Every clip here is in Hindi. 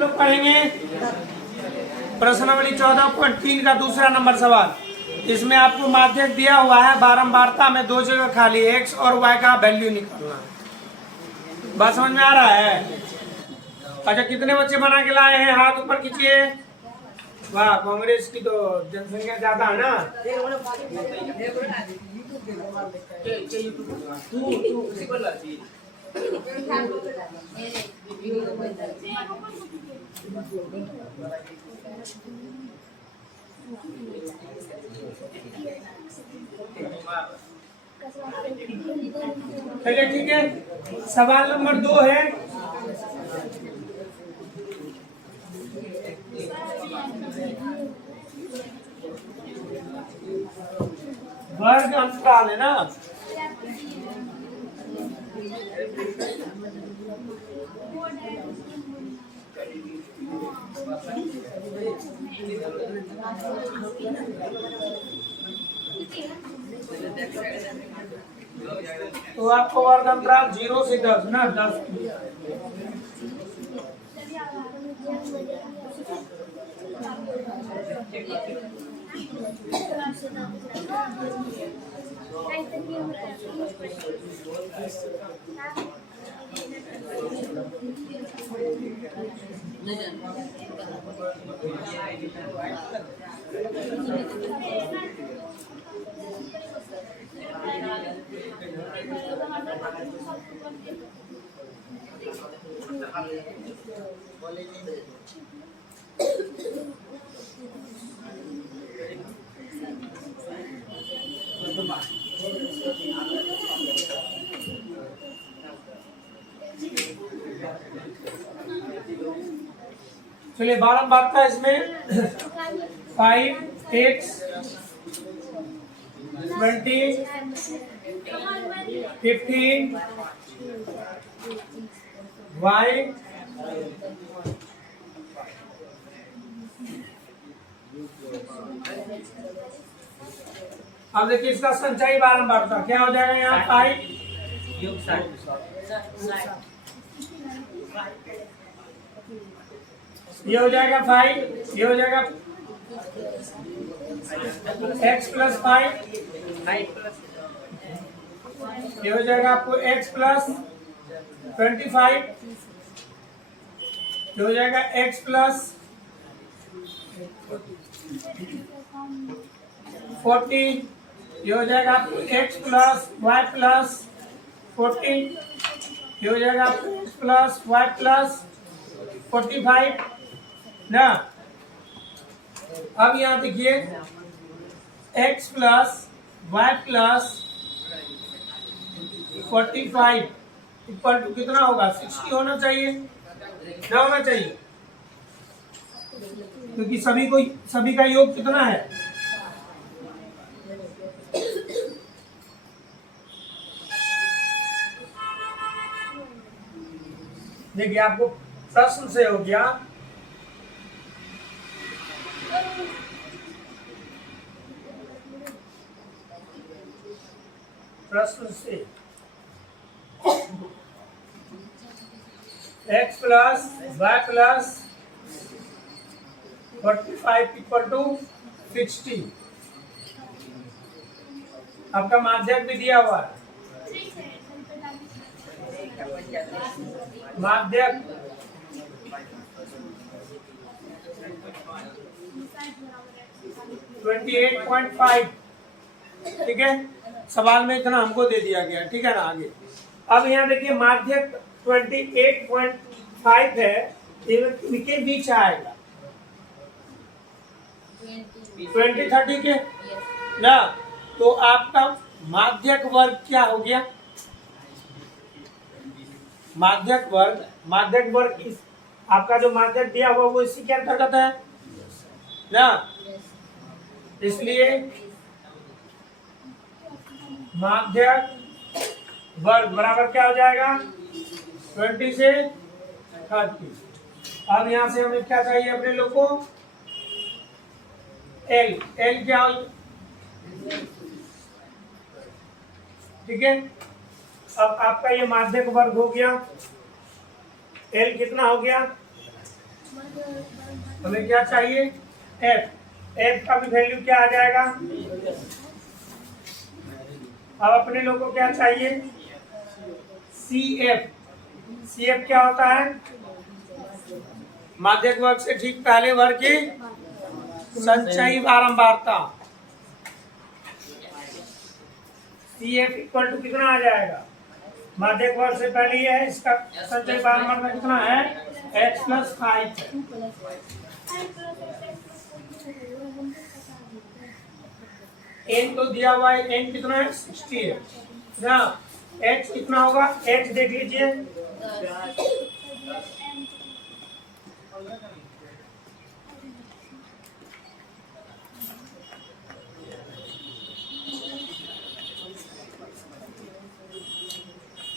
लोग पढ़ेंगे प्रश्नावली 14.3 का दूसरा नंबर सवाल। इसमें आपको माध्यक दिया हुआ है, बारंबारता में दो जगह खाली एक्स और वाई का वैल्यू निकालना है। बात समझ में आ रहा है? अच्छा, कितने बच्चे बना के लाए हैं? हाथ ऊपर कीजिए। वाह, कांग्रेस की तो जनसंख्या ज्यादा है ना। चलिए ठीक है, सवाल नंबर 2 है। वर्ग अंतराल है ना। तो आपको वर्ग अंतराल 0 से 10 ना, 10 चलिए बारंबारता इसमें 5x 20 15 y अब देखिए इसका संचयी बारंबारता क्या हो जाएगा यहाँ 5 ये हो जाएगा 5, ये हो जाएगा x प्लस 5, ये हो जाएगा आपको x प्लस 25, ये हो जाएगा x प्लस 40, ये हो जाएगा आपको x प्लस y प्लस 40, ये हो जाएगा आपको x प्लस y प्लस 45 ना। अब यहाँ देखिए x plus Y plus 45 equal to कितना होगा? 60 होना चाहिए ना, होना चाहिए, क्योंकि सभी का योग कितना है? देखिए आपको प्रश्न से हो गया प्रश्न से x plus Y plus 45 equal to 60। आपका माध्यक भी दिया हुआ है, माध्यक 28.5। ठीक है, सवाल में इतना हमको दे दिया गया, ठीक है ना। आगे अब यहाँ देखिए माध्यक 28.5 है, इनके बीच आएगा 20-30 के ना। तो आपका माध्यक वर्ग क्या हो गया? माध्यक वर्ग इस आपका जो माध्यक दिया हुआ वो इसी के अंतर्गत है ना, इसलिए माध्यक वर्ग बराबर क्या हो जाएगा? 20 से 30। अब यहां से हमें क्या चाहिए अपने लोग को? एल क्या हो? ठीक है, अब आपका ये माध्यक वर्ग हो गया। एल कितना हो गया? हमें क्या चाहिए, एफ। एफ का भी वैल्यू क्या आ जाएगा। अब अपने लोग को क्या चाहिए, सी एफ। सी एफ क्या होता है, माध्यक वर्ग से ठीक पहले वर्ग की संचयी बारंबारता। सी एफ इक्वल टू कितना आ जाएगा, माध्यक वर्ग से पहले ये है, इसका संचयी बारंबारता कितना है, x प्लस 5 एन तो दिया हुआ है, एन कितना है 60 है ना, x कितना होगा, x देख लीजिए,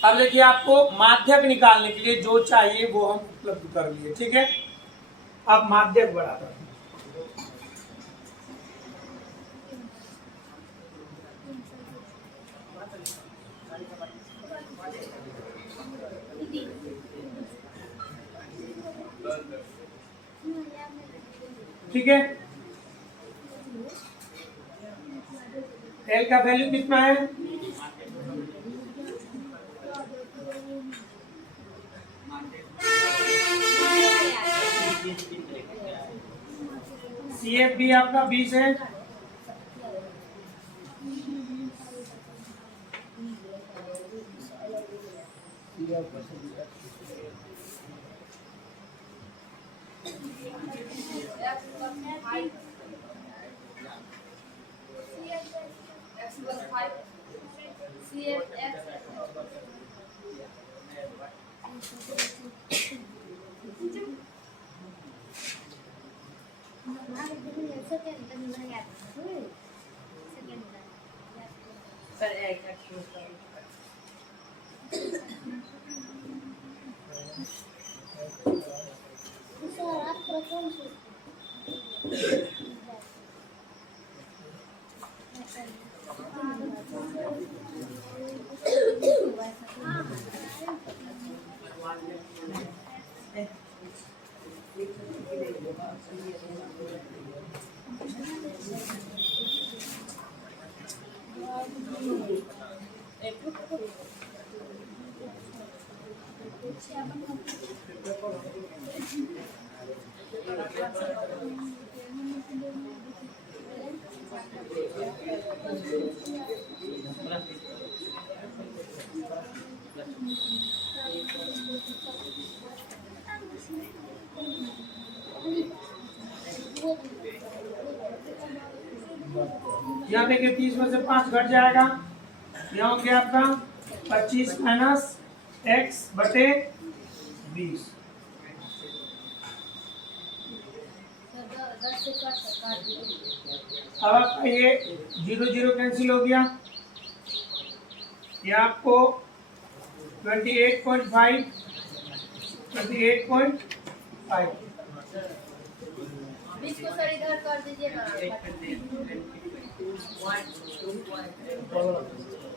अब देखिए आपको माध्यक निकालने के लिए जो चाहिए वो हम उपलब्ध कर लिए, ठीक है। अब माध्यक बराबर ठीक है, एल का वैल्यू कितना है, सी एफ भी आपका 20 है, यहाँ देखिए 30 में से 5 घट जाएगा, यहाँ हो गया आपका 25 माइनस x बटे 20। अब आपका ये 0 0 कैंसिल हो गया, ये आपको 28.5 बीच को सर इधर कर दीजिए ना,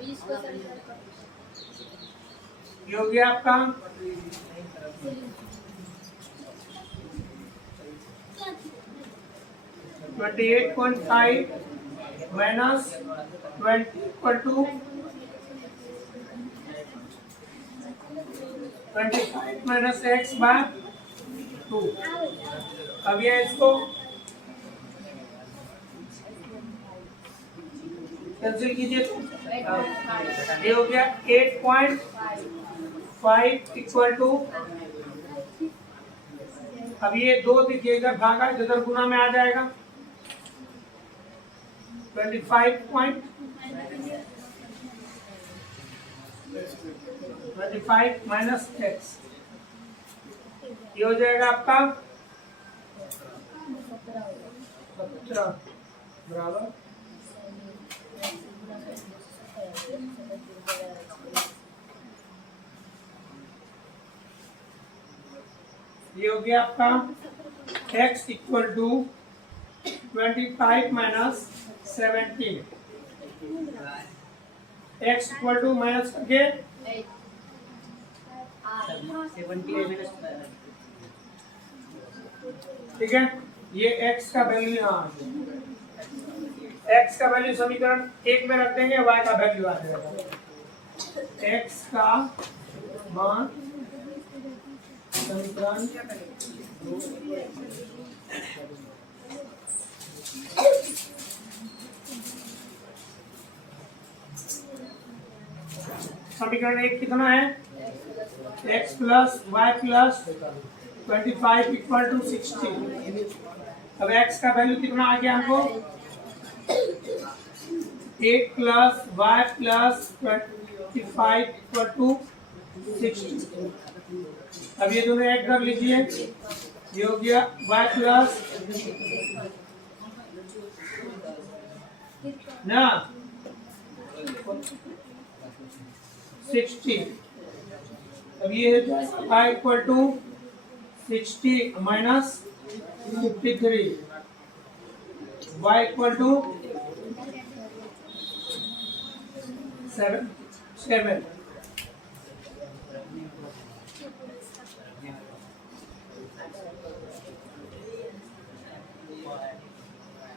बीच को सर इधर कर। ये हो गया आपका 28.5 minus 20 equal to 25 minus x by 2। अब ये इसको कैंसिल कीजिए तो ये हो गया 8.5 इक्वल टू, अब ये 2 देखिए इधर भागा इधर गुना में आ जाएगा, 25 माइनस x, ये हो जाएगा आपका 17 बराबर ये हो गया आपका x equal to 25 minus 17, x equal to minus करके 70 ठीक है, ये x का वैल्यू यहाँ आ गया। x का वैल्यू समीकरण 1 में रख देंगे, y का वैल्यू आ जाएगा। x का मान समीकरण समीकरण 1 कितना है? x plus Y plus 25 equal to 60। अब x का वैल्यू कितना आ गया हमको? 8 plus Y plus 25 equal to 60। अब ये दोनों ऐड कर लीजिए, ये हो गया y प्लस ना 60। अब ये y equal to 60 minus 53, y equal to 7।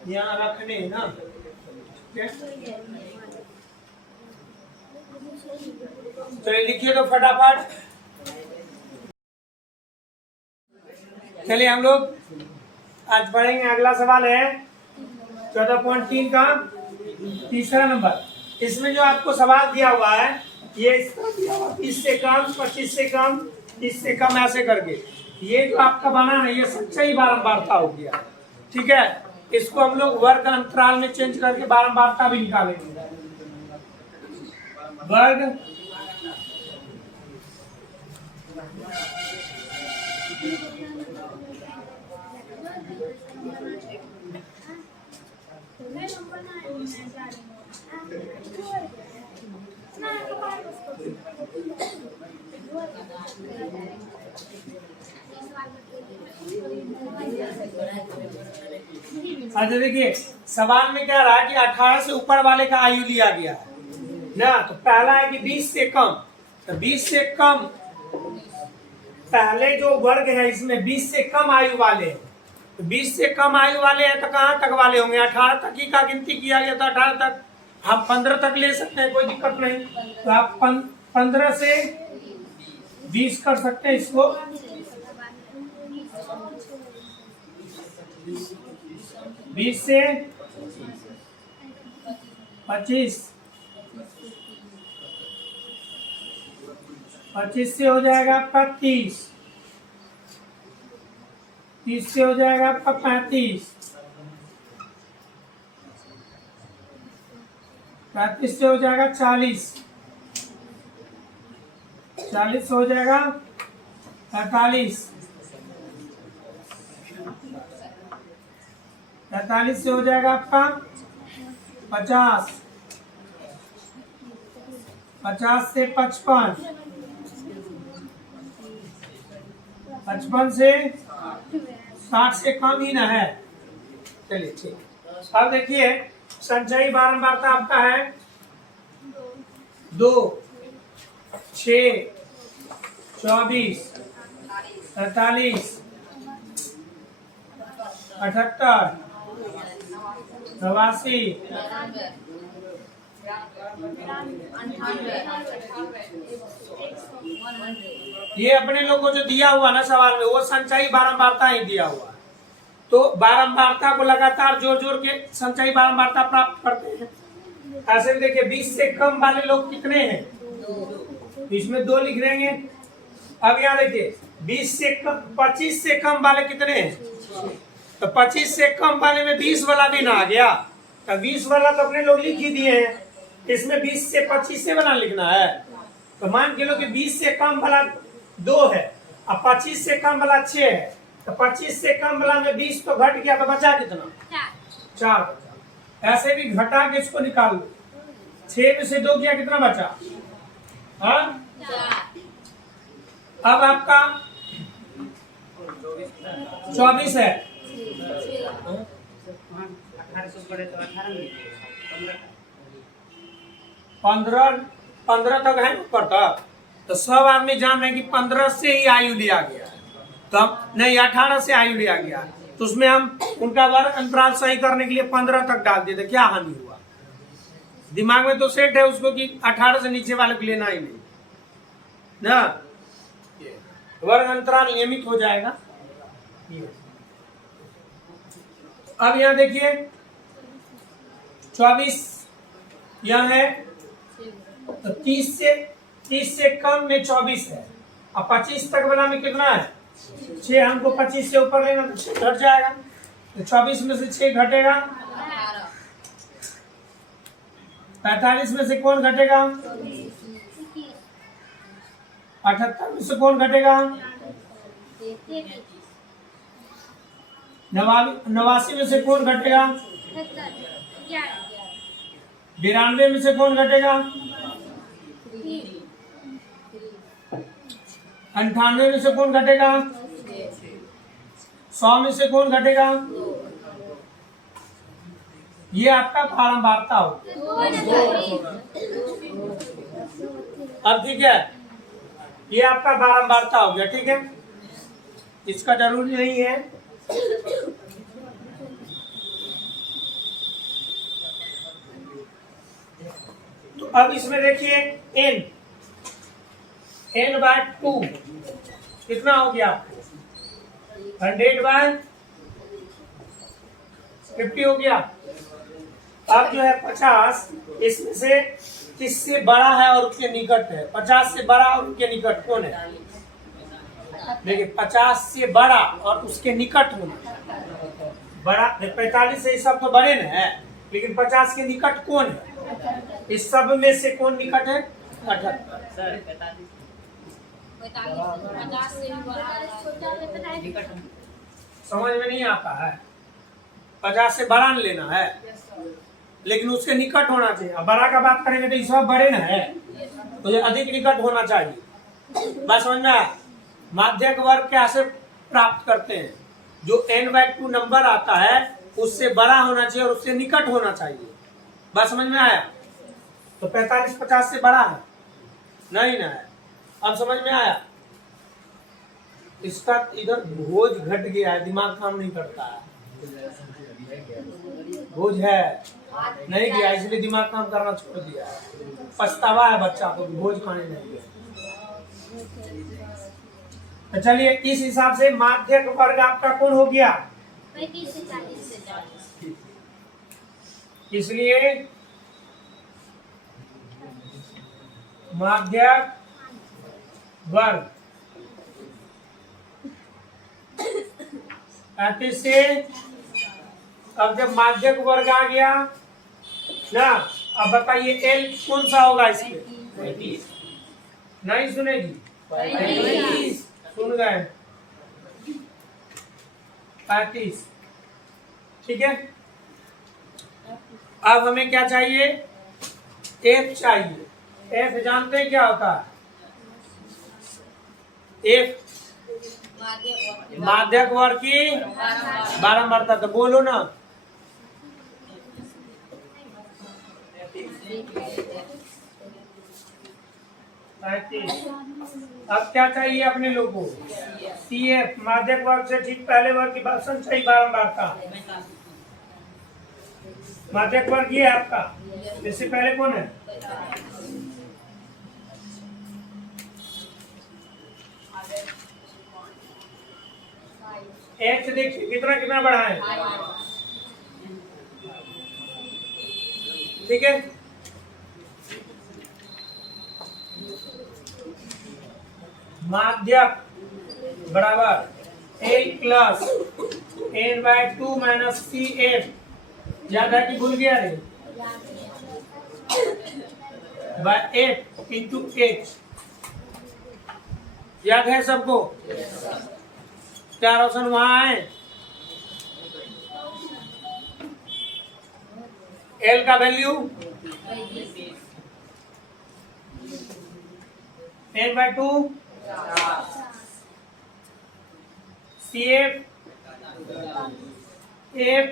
यहाँ रखने हैं ना, चलिए लिखिए तो फटाफट। चलिए हम लोग आज पढ़ेंगे, अगला सवाल है 14.3 का तीसरा नंबर। इसमें जो आपको सवाल दिया हुआ है ये इस तरह दिया हुआ, 30 से कम, 25 से कम, 30 से कम, ऐसे करके। ये जो आपका बना है ये सच्चाई बारंबारता हो गया, ठीक है। इसको हम लोग वर्ग अंतराल में चेंज करके बारंबारता भी निकालेंगे। वर्ग अच्छा देखिए सवाल में क्या रहा कि 18 से ऊपर वाले का आयु लिया गया है ना। तो पहला है कि 20 से कम, तो 20 से कम पहले जो वर्ग है इसमें 20 से कम आयु वाले हैं। तो 20 से कम आयु वाले हैं तो कहाँ तक वाले होंगे? 18 तक ही का गिनती किया गया था, 18 तक। आप 15 तक ले सकते हैं, कोई दिक्कत नहीं। तो आप 15 से 20 कर सकते हैं इसको। 20 से 25, 25 से हो जाएगा आपका 30, 30 से हो जाएगा आपका 35, 35 से हो जाएगा 40, 40 से हो जाएगा 45, 45 से हो जाएगा आपका 50, 50 से 55, 55 से 60 से कम ही ना है। चलिए ठीक। अब देखिए संचयी बारंबारता आपका है 2, 6, 24, 48, 78, 89, ये अपने लोगों को जो दिया हुआ ना सवाल में वो संचयी बारंबारता ही दिया हुआ। तो बारंबारता को लगातार जोड़ जोड़ के संचयी बारंबारता प्राप्त करते हैं। ऐसे भी देखिए 20 से कम वाले लोग कितने हैं? इसमें 2 लिख देंगे। अब यहाँ देखिए 20 से कम, 25 से कम वाले कितने हैं? तो 25 से कम वाले में 20 वाला भी ना आ गया। तो 20 वाला तो अपने लोग लिख ही दिए हैं, इसमें 20 से 25 से वाला लिखना है। तो मान के लो कि 20 से कम वाला 2 है और 25 से कम वाला 6 है। तो 25 से कम वाला में 20 तो घट गया, तो बचा कितना? 4 बचा। ऐसे भी घटा के इसको निकाल लो। 6 में से 2 गया, कितना बचा? हाँ, अब आपका 24 है। 15 तक है ऊपर तक। तो सब आदमी जान रहे हैं कि 15 से ही आयु लिया गया है। तो हम नहीं 18 से आयु लिया गया, तो उसमें हम उनका वर्ग अंतराल सही करने के लिए 15 तक डाल देते, क्या हानि हुआ? दिमाग में तो सेट है उसको कि 18 से नीचे वाले को लेना ही नहीं ना, वर्ग अंतराल नियमित हो जाएगा। अब यहां देखिए 24 यह है, तो 30 से कम में 24 है, अब 25 तक वाला में कितना है 6, हमको 25 से ऊपर लेना तो 6 घट जाएगा, तो 24 में से 6 घटेगा 45 में से कौन घटेगा 78 में से कौन घटेगा 89 में से कौन घटेगा 92 में से कौन घटेगा 98 में से कौन घटेगा 100 में से कौन घटेगा, ये आपका बारंबारता हो। अब ठीक है, ये आपका बारंबारता हो गया, ठीक है, इसका जरूरी नहीं है। तो अब इसमें देखिए n बाय 2 कितना हो गया 100 बाय 50 हो गया। अब जो है 50 इसमें से किससे बड़ा है और उसके निकट है, 50 से बड़ा और उसके निकट कौन है, देखिए 50 से बड़ा और उसके निकट होना, बड़ा 45 से सब तो बड़े न है, लेकिन 50 के निकट कौन है, इस सब में से कौन निकट है 78। समझ में नहीं आता है, 50 से बड़ा न लेना है, लेकिन उसके निकट होना चाहिए। अब बड़ा का बात करेंगे तो ये सब बड़े न है, तो ये अधिक निकट होना चाहिए। बात समझ में आया? माध्यक वर्ग कैसे प्राप्त करते हैं, जो n/2 नंबर आता है उससे बड़ा होना चाहिए और उससे निकट होना चाहिए। बात समझ में आया? तो 45 50 से बड़ा है नहीं ना है, अब समझ में आया? इसका इधर बोझ घट गया है, दिमाग काम नहीं करता है, बोझ है नहीं गया, इसलिए दिमाग काम करना छोड़ दिया है, पछतावा है बच्चा को, बोझ खाने नहीं गया। तो चलिए इस हिसाब से माध्यक वर्ग आपका कौन हो गया 35 से 40। इसलिए माध्यक वर्ग 35 से, अब जब माध्यक वर्ग आ गया ना, अब बताइए एल कौन सा होगा इसमें, नहीं सुनेगी, सुन गए 35, ठीक है। अब हमें क्या चाहिए, एफ चाहिए। एफ जानते हैं क्या होता है, एफ माध्यक वर्ग की बारंबारता, तो बोलो ना, अब क्या चाहिए अपने लोगों को, सी एफ माध्यक वर्ग से ठीक पहले वर्ग की संचयी बारंबारता, माध्यक वर्ग ये आपका, इससे पहले कौन है, एक्स देखिए कितना कितना बढ़ा है, ठीक है। माध्यक बराबर L plus n/2 minus C F, याद है कि भूल गया रे, बाय एफ इंटू एच, याद है सबको, क्या रोशन वहां है, एल का value n/2 C F F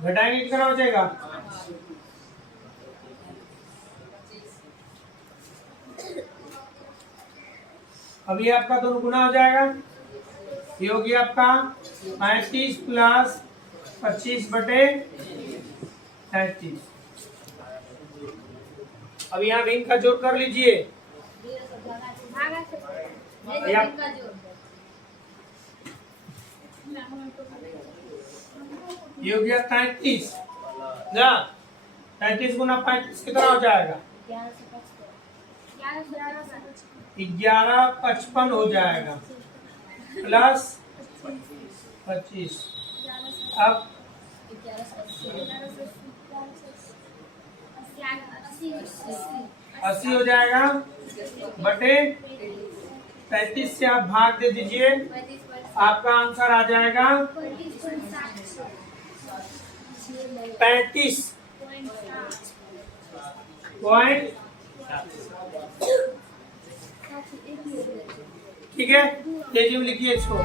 घटाएंगे कितना हो जाएगा? अब ये आपका दोनों गुना हो जाएगा, ये हो गया आपका 35 प्लस 25/33। अब यहाँ भी इनका जोड़ कर लीजिए। ये हो गया 33 ना, 33 गुना 35 कितना हो जाएगा? 1155 हो जाएगा प्लस 25। अब 80 हो जाएगा बटे 35 से आप भाग दे दीजिए, आपका आंसर आ जाएगा 35 पॉइंट। ठीक है, तेजी में लिखिए इसको।